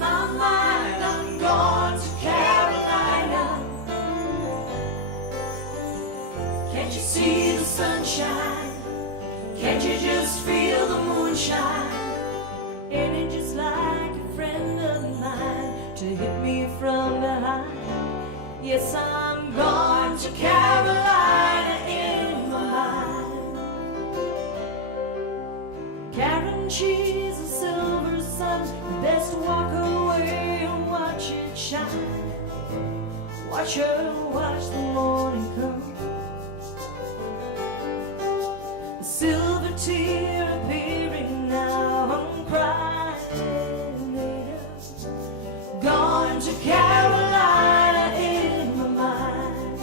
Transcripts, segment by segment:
my mind, I'm going to Carolina. Can't you see the sunshine? Can't you just feel the moonshine? Ain't it just like a friend of mine to hit me from behind? Yes, I'm going to Carolina in my mind. Karen, she's a silver sun. You best walk away and watch it shine. Watch her watch the morning come. A silver tear appearing now. I'm crying later. Going to Carolina in my mind.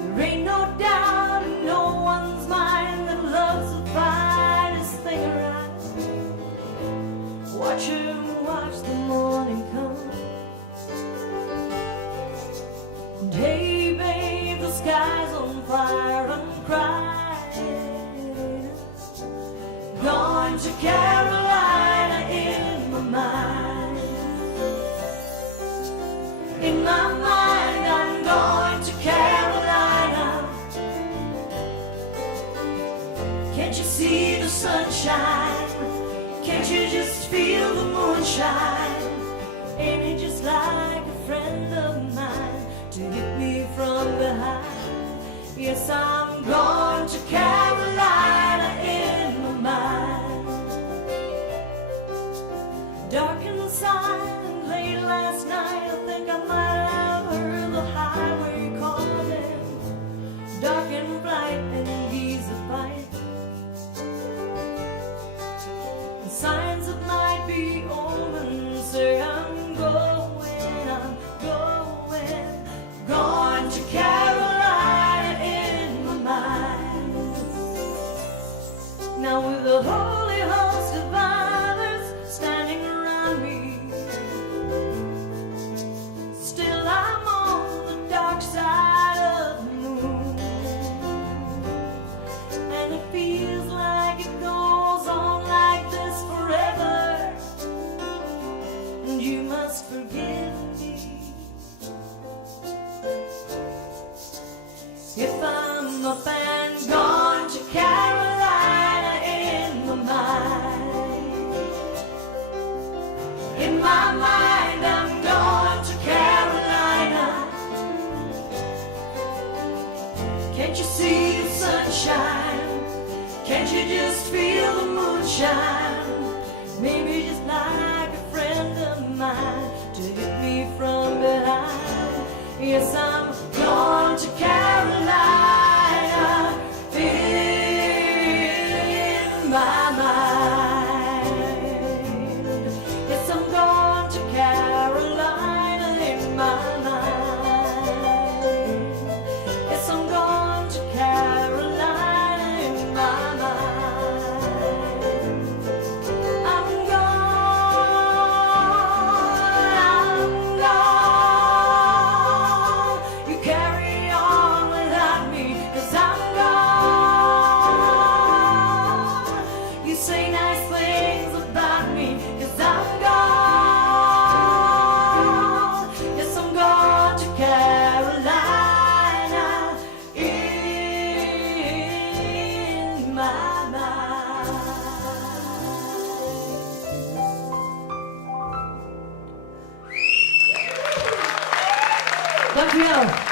There ain't no doubt in no one's mind that love's the finest thing around. Watch her watch the morning come. And hey babe, the sky's on fire. I'm crying. Going to Carolina in my mind. In my mind, I'm going to Carolina. Can't you see the sunshine? Can't you just feel the moonshine? Ain't it just like a friend of mine to hit me from behind? Yes, I'm going to Carolina in my mind. Dark and silent, late last night, I think I might have heard the highway calling. Dark and bright and geese a fight. And signs that might be omens say I'm going, going to Carolina in my mind. Now with a holy host of others standing around me, still I'm on the dark side of the moon. And it feels like it goes on like this forever. And you must forgive me if I'm up and gone to Carolina in my mind. In my mind, I'm going to Carolina. Can't you see the sunshine? Can't you just feel the moonshine? Maybe just like a friend of mine to hit me from behind. Yes, I'm going to Carolina in my mind. Yes, I'm going to Carolina in my mind. Yes, I'm going to Carolina in my mind. I'm gone. You carry on without me, 'cause I'm gone. You say nice things about me, 'cause I'm gone. Yes, I'm going to Carolina in my mind. Dankjewel.